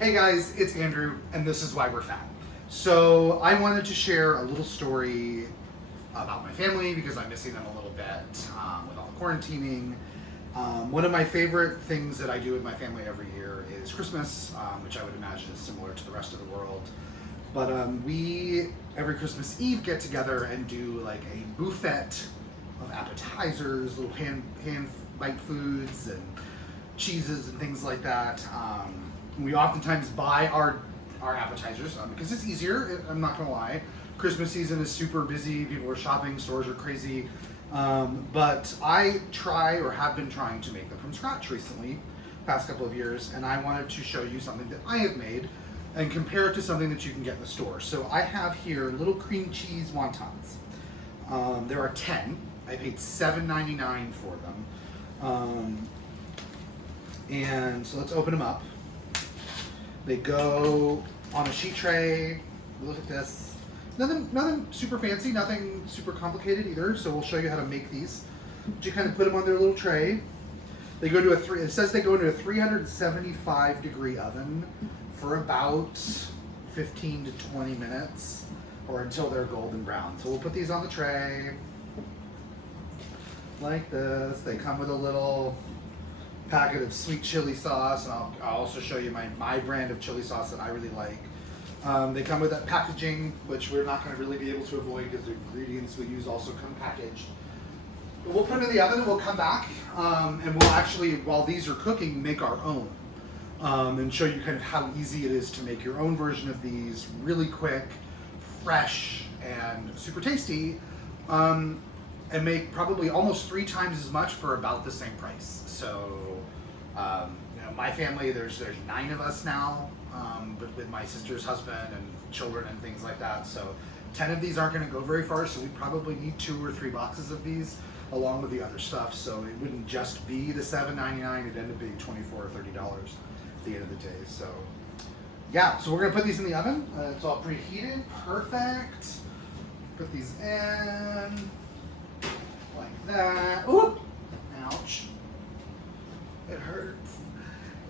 Hey guys, it's Andrew, and this is why we're fat. So I wanted to share a little story about my family because I'm missing them a little bit with all the quarantining. One of my favorite things that I do with my family every year is Christmas, which I would imagine is similar to the rest of the world. But we, every Christmas Eve, get together and do like a buffet of appetizers, little hand bite foods and cheeses and things like that. We oftentimes buy our appetizers because it's easier, I'm not gonna lie. Christmas season is super busy, people are shopping, stores are crazy. But I try or have been trying to make them from scratch recently, past couple of years, and I wanted to show you something that I have made and compare it to something that you can get in the store. So I have here little cream cheese wontons. There are 10. I paid $7.99 for them. And so let's open them up. They go on a sheet tray. Look at this. Nothing super fancy, nothing super complicated either. So we'll show you how to make these. But you kind of put them on their little tray. They go to it says they go into a 375 degree oven for about 15 to 20 minutes or until they're golden brown. So we'll put these on the tray like this. They come with a little packet of sweet chili sauce, and I'll also show you my brand of chili sauce that I really like. They come with that packaging, which we're not going to really be able to avoid because the ingredients we use also come packaged. But we'll put them in the oven and we'll come back and we'll actually, while these are cooking, make our own and show you kind of how easy it is to make your own version of these really quick, fresh, and super tasty. And make probably almost 3 times as much for about the same price. So, my family, there's 9 of us now, but with my sister's husband and children and things like that. So 10 of these aren't gonna go very far, so we probably need 2 or 3 boxes of these along with the other stuff. So it wouldn't just be the $7.99, it'd end up being $24 or $30 at the end of the day. So yeah, so we're gonna put these in the oven. It's all preheated, perfect. Put these in. Like that. Ooh! Ouch. It hurts.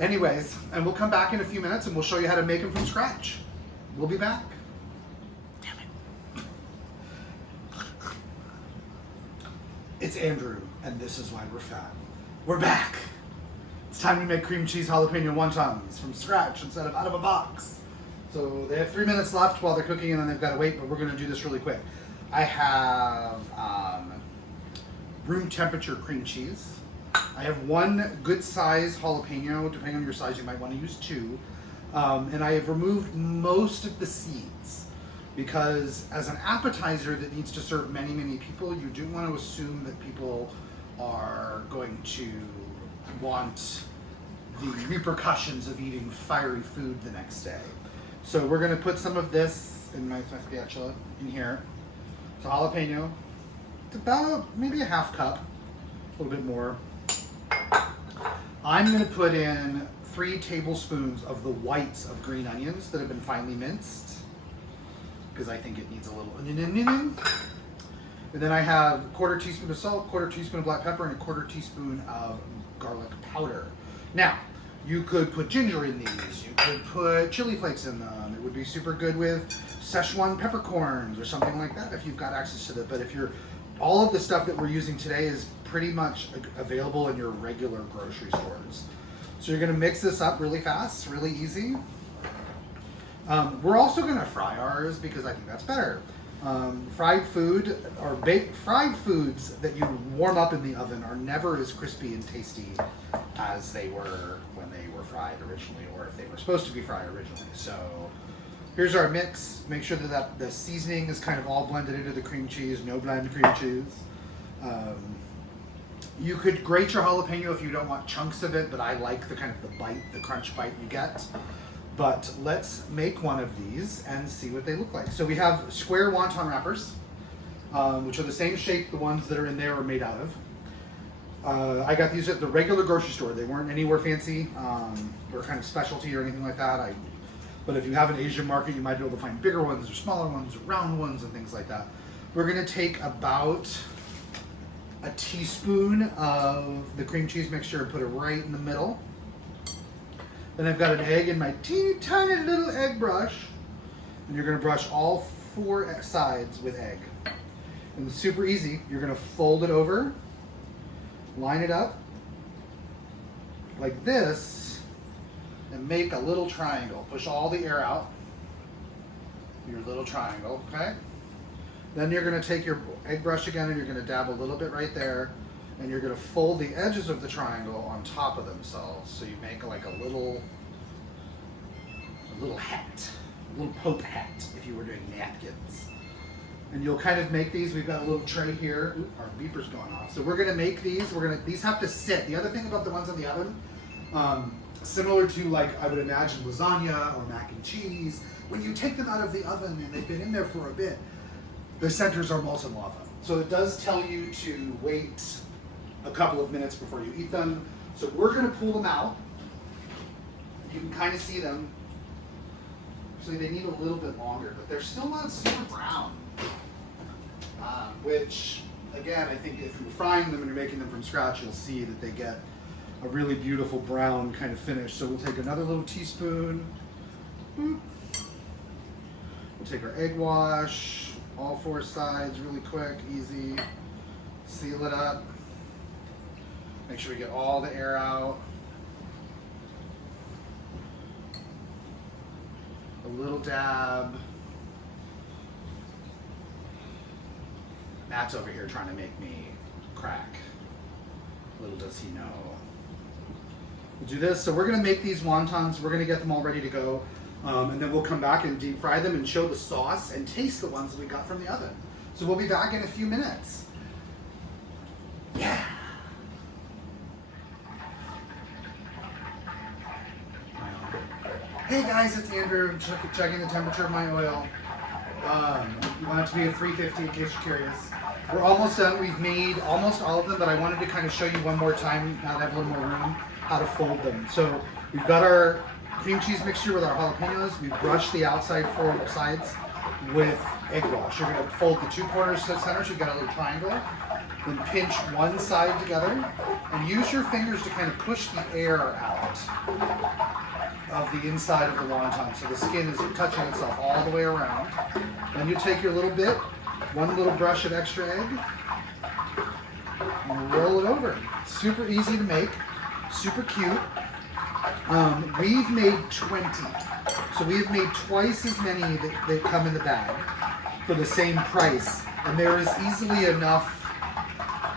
Anyways, and we'll come back in a few minutes and we'll show you how to make them from scratch. We'll be back. Damn it. It's Andrew, and this is why we're fat. We're back. It's time to make cream cheese jalapeno wontons from scratch instead of out of a box. So they have 3 minutes left while they're cooking and then they've got to wait, but we're going to do this really quick. I have room temperature cream cheese. I have 1 good size jalapeno. Depending on your size, you might want to use 2. And I have removed most of the seeds because as an appetizer that needs to serve many, many people, you do want to assume that people are going to want the repercussions of eating fiery food the next day. So we're going to put some of this in my spatula in here. It's a jalapeno. It's about maybe a ½ cup, a little bit more. I'm going to put in 3 tablespoons of the whites of green onions that have been finely minced because I think it needs a little onion. And then I have 1/4 teaspoon of salt, 1/4 teaspoon of black pepper, and 1/4 teaspoon of garlic powder. Now, you could put ginger in these, you could put chili flakes in them. It would be super good with Szechuan peppercorns or something like that if you've got access to that. But if you're all of the stuff that we're using today is pretty much available in your regular grocery stores. So you're gonna mix this up really fast, really easy. We're also gonna fry ours because I think that's better. Fried food or fried foods that you warm up in the oven are never as crispy and tasty as they were when they were fried originally, or if they were supposed to be fried originally. So here's our mix. Make sure that the seasoning is kind of all blended into the cream cheese, no bland cream cheese. You could grate your jalapeno if you don't want chunks of it, but I like the kind of the bite, the crunch bite you get. But let's make one of these and see what they look like. So we have square wonton wrappers, which are the same shape the ones that are in there are made out of. I got these at the regular grocery store. They weren't anywhere fancy or kind of specialty or anything like that. But if you have an Asian market, you might be able to find bigger ones or smaller ones or round ones and things like that. We're gonna take about a teaspoon of the cream cheese mixture and put it right in the middle. Then I've got an egg in my teeny tiny little egg brush. And you're gonna brush all 4 sides with egg. And it's super easy. You're gonna fold it over, line it up like this, and make a little triangle. Push all the air out. Your little triangle, okay? Then you're gonna take your egg brush again and you're gonna dab a little bit right there, and you're gonna fold the edges of the triangle on top of themselves. So you make like a little hat, a little Pope hat if you were doing napkins. And you'll kind of make these. We've got a little tray here. Ooh, our beeper's going off. So we're gonna make these. These have to sit. The other thing about the ones in the oven, similar to like I would imagine lasagna or mac and cheese, when you take them out of the oven and they've been in there for a bit, the centers are molten lava. So it does tell you to wait a couple of minutes before you eat them. So we're gonna pull them out. You can kind of see them. Actually, they need a little bit longer, but they're still not super brown. Which, again, I think if you're frying them and you're making them from scratch, you'll see that they get a really beautiful brown kind of finish. So we'll take another little teaspoon. Boop. We'll take our egg wash, all 4 sides, really quick, easy. Seal it up. Make sure we get all the air out. A little dab. Matt's over here trying to make me crack. Little does he know. We'll do this. So we're gonna make these wontons. We're gonna get them all ready to go. And then we'll come back and deep fry them and show the sauce and taste the ones that we got from the oven. So we'll be back in a few minutes. Yeah. Hey guys, it's Andrew. I'm checking the temperature of my oil. You want it to be at 350 in case you're curious. We're almost done. We've made almost all of them, but I wanted to kind of show you one more time, now that I have a little more room, how to fold them. So we've got our cream cheese mixture with our jalapenos. We brushed the outside 4 sides with egg wash. You're going to fold the 2 corners to the center, so you've got a little triangle. Then pinch one side together and use your fingers to kind of push the air out of the inside of the wonton, so the skin is touching itself all the way around. Then you take your little bit, one little brush of extra egg, and roll it over. Super easy to make, super cute. We've made 20, so we've made twice as many that come in the bag for the same price, and there is easily enough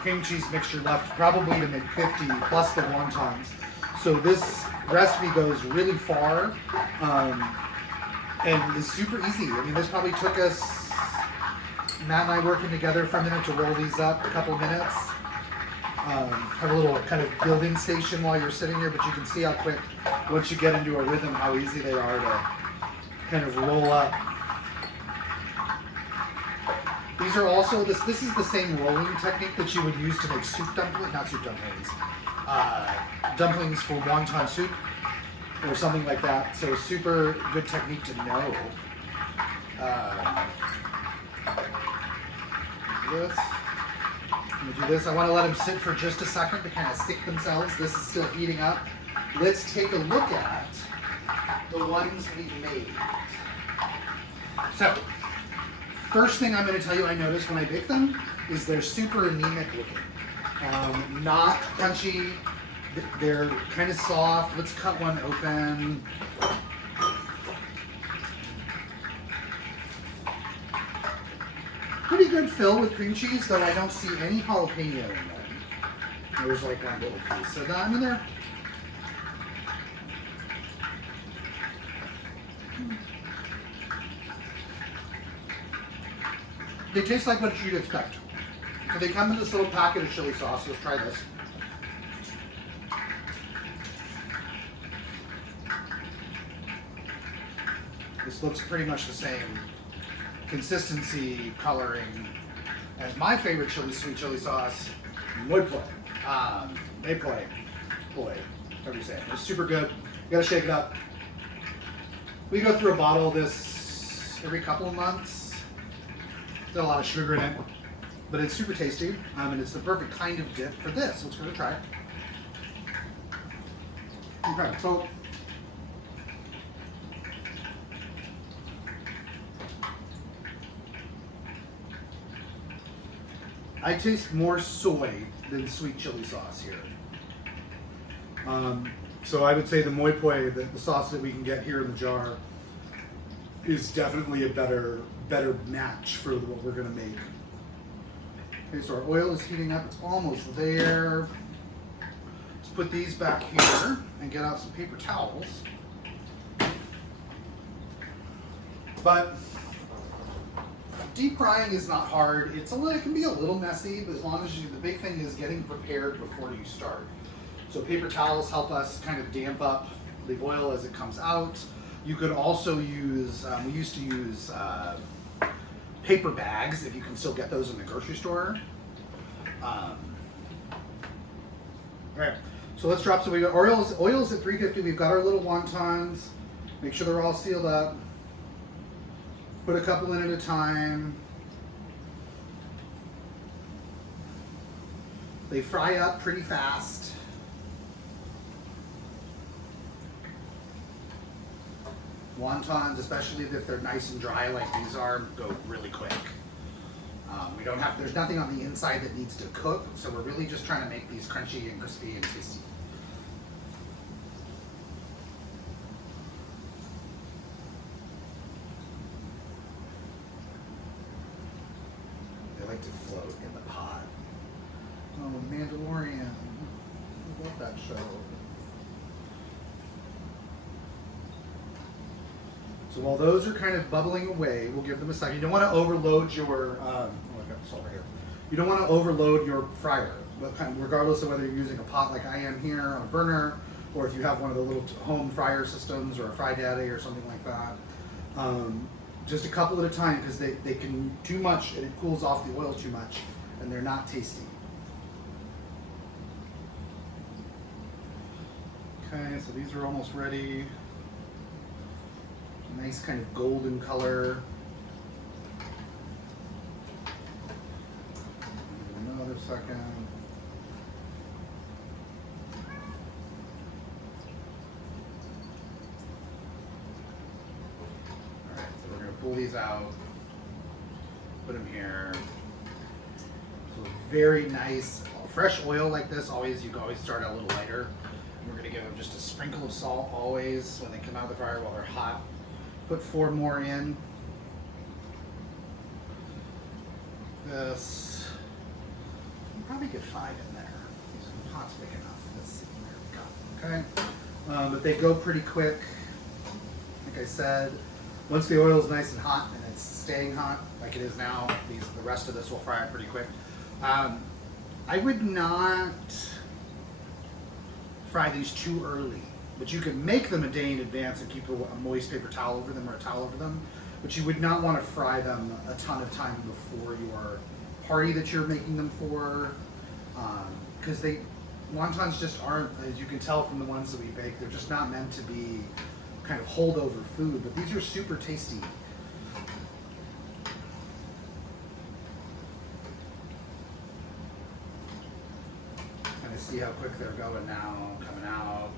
cream cheese mixture left, probably to make 50 plus the wontons. So this recipe goes really far and is super easy. I mean, this probably took us, Matt and I working together for a minute to roll these up, a couple of minutes. Have a little kind of building station while you're sitting here, but you can see how quick, once you get into a rhythm, how easy they are to kind of roll up. These are also, this is the same rolling technique that you would use to make soup dumplings, not soup dumplings, dumplings for wonton soup or something like that. So super good technique to know. I'm gonna do this. I want to let them sit for just a second to kind of stick themselves. This is still heating up. Let's take a look at the ones we made. So, first thing I'm going to tell you I noticed when I bake them is they're super anemic looking. Not crunchy. They're kind of soft. Let's cut one open. Pretty good fill with cream cheese, though I don't see any jalapeno in them. There's like one little piece. So I mean, they're they taste like what you'd expect. So they come in this little packet of chili sauce. Let's try this. This looks pretty much the same consistency, coloring as my favorite sweet chili sauce, muy play. Whatever you say. It's super good. You gotta shake it up. We go through a bottle of this every couple of months. Got a lot of sugar in it, but it's super tasty, and it's the perfect kind of dip for this. Let's go try it. Okay, so I taste more soy than sweet chili sauce here. So I would say the moi poi, the sauce that we can get here in the jar, is definitely a better match for what we're gonna make. Okay, so our oil is heating up, it's almost there. Let's put these back here and get out some paper towels. But deep frying is not hard. It can be a little messy, but as long as the big thing is getting prepared before you start. So paper towels help us kind of damp up the oil as it comes out. You could also use, we used to use paper bags, if you can still get those in the grocery store. All right, so let's drop, so we got oils at 350, we've got our little wontons. Make sure they're all sealed up. Put a couple in at a time. They fry up pretty fast. Wontons, especially if they're nice and dry like these are, go really quick. There's nothing on the inside that needs to cook, so we're really just trying to make these crunchy and crispy and tasty. They like to float in the pot. Oh, Mandalorian. I love that show. So while those are kind of bubbling away, we'll give them a second. You don't want to overload your, I've got salt right here. You don't want to overload your fryer, regardless of whether you're using a pot like I am here on a burner, or if you have one of the little home fryer systems or a Fry Daddy or something like that. Just a couple at a time, because they can too much and it cools off the oil too much and they're not tasty. Okay, so these are almost ready. Nice kind of golden color. Another second. Alright, so we're going to pull these out, put them here. So very nice, fresh oil like this, you can always start out a little lighter. We're going to give them just a sprinkle of salt always when they come out of the fryer while they're hot. Put 4 more in. This, probably get 5 in there. These pot's big enough. Let's see, there we go. Okay, but they go pretty quick. Like I said, once the oil is nice and hot and it's staying hot, like it is now, the rest of this will fry up pretty quick. I would not fry these too early. But you can make them a day in advance and keep a moist paper towel over them or a towel over them. But you would not want to fry them a ton of time before your party that you're making them for. Because wontons just aren't, as you can tell from the ones that we bake, they're just not meant to be kind of holdover food. But these are super tasty. Kind of see how quick they're going now, coming out.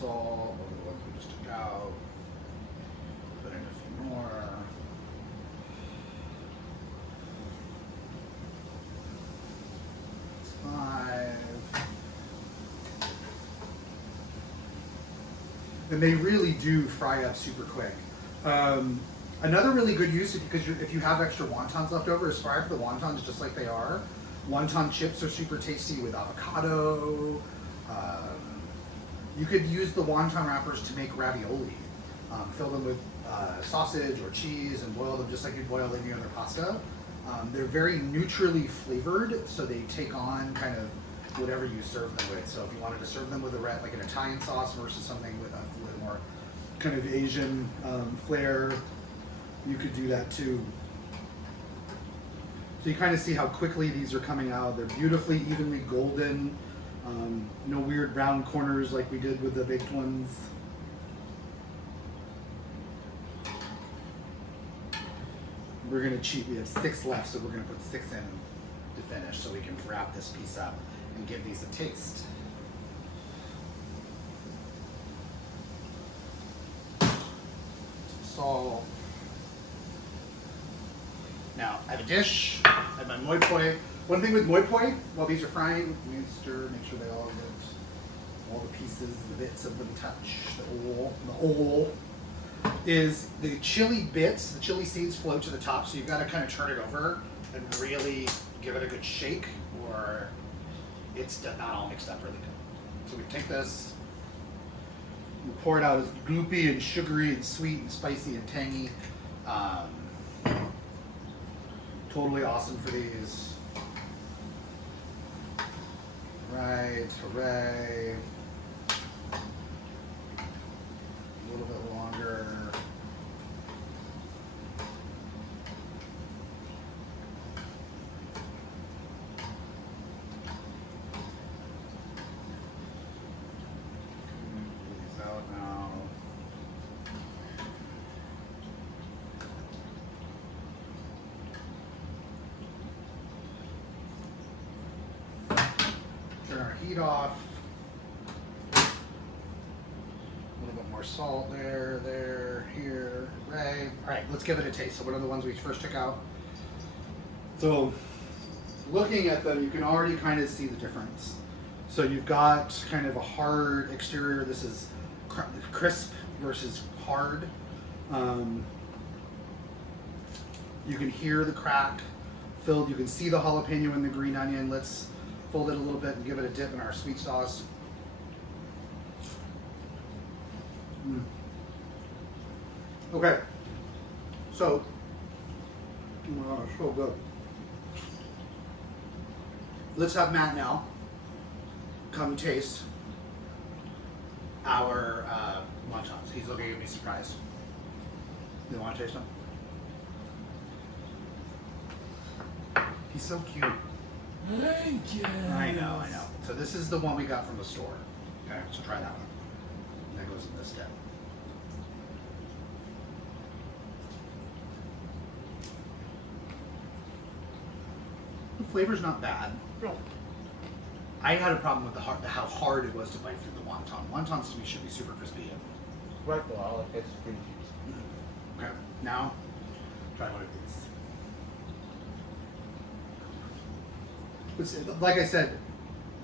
Salt, the ones we just took out. Put in a few more. That's 5. And they really do fry up super quick. Another really good use, because if you have extra wontons left over, is fry up the wontons just like they are. Wonton chips are super tasty with avocado. You could use the wonton wrappers to make ravioli. Fill them with sausage or cheese and boil them just like you boil any other pasta. They're very neutrally flavored, so they take on kind of whatever you serve them with. So if you wanted to serve them with like an Italian sauce versus something with a little more kind of Asian flair, you could do that too. So you kind of see how quickly these are coming out. They're beautifully, evenly golden. No weird brown corners like we did with the baked ones. We're going to cheat. We have 6 left, so we're going to put 6 in to finish so we can wrap this piece up and give these a taste. Now, I have a dish. I have my moi poi. One thing with moi poi, while these are frying, you need to stir, make sure they all get all the pieces, the bits of them touch, the oil, is the chili bits, the chili seeds float to the top, so you've got to kind of turn it over and really give it a good shake, or it's not all mixed up really good. So we take this, we pour it out as gloopy and sugary and sweet and spicy and tangy. Totally awesome for these. Right, hooray. A little bit longer. These out now. Turn our heat off. A little bit more salt there, here, right. All right, let's give it a taste. So what are the ones we first took out? So looking at them, you can already kind of see the difference. So you've got kind of a hard exterior. This is crisp versus hard. You can hear the crack filled. You can see the jalapeno and the green onion. Let's fold it a little bit and give it a dip in our sweet sauce. Okay, so, so good. Let's have Matt now come taste our wontons. He's looking at me surprised. You want to taste them? He's so cute. Thank you. I know. So this is the one we got from the store. Okay, so try that one. And that goes in this dip. The flavor's not bad. No. I had a problem with how hard it was to bite through the wonton. Wontons to me should be super crispy. Right, well, I like this cream cheese. Okay, now try one of these. It's, like I said,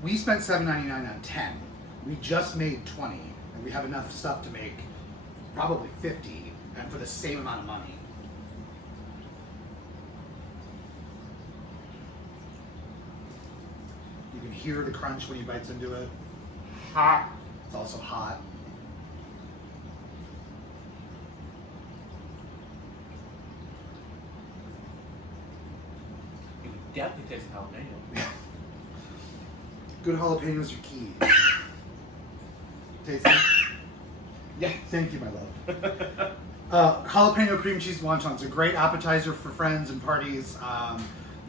we spent $7.99 on 10. We just made 20, and we have enough stuff to make probably 50, and for the same amount of money. You can hear the crunch when he bites into it. Hot. It's also hot. You can definitely taste the jalapeno. Good jalapenos are key. Tasty? Yeah, thank you, my love. Jalapeno cream cheese wontons, a great appetizer for friends and parties.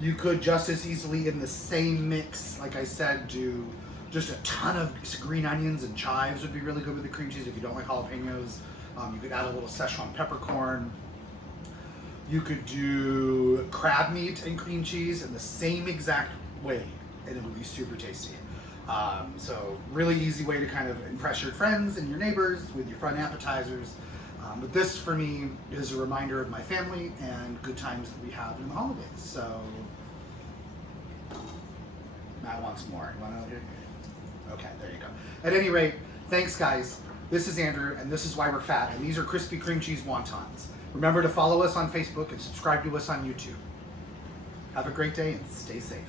You could just as easily in the same mix, like I said, do just a ton of green onions and chives would be really good with the cream cheese if you don't like jalapenos. You could add a little Szechuan peppercorn. You could do crab meat and cream cheese in the same exact way, and it would be super tasty. So really easy way to kind of impress your friends and your neighbors with your fun appetizers. But this for me is a reminder of my family and good times that we have in the holidays. So Matt wants more. You want another? Okay, there you go. At any rate, thanks guys. This is Andrew, and this is Why We're Fat, and these are crispy cream cheese wontons. Remember to follow us on Facebook and subscribe to us on YouTube. Have a great day and stay safe.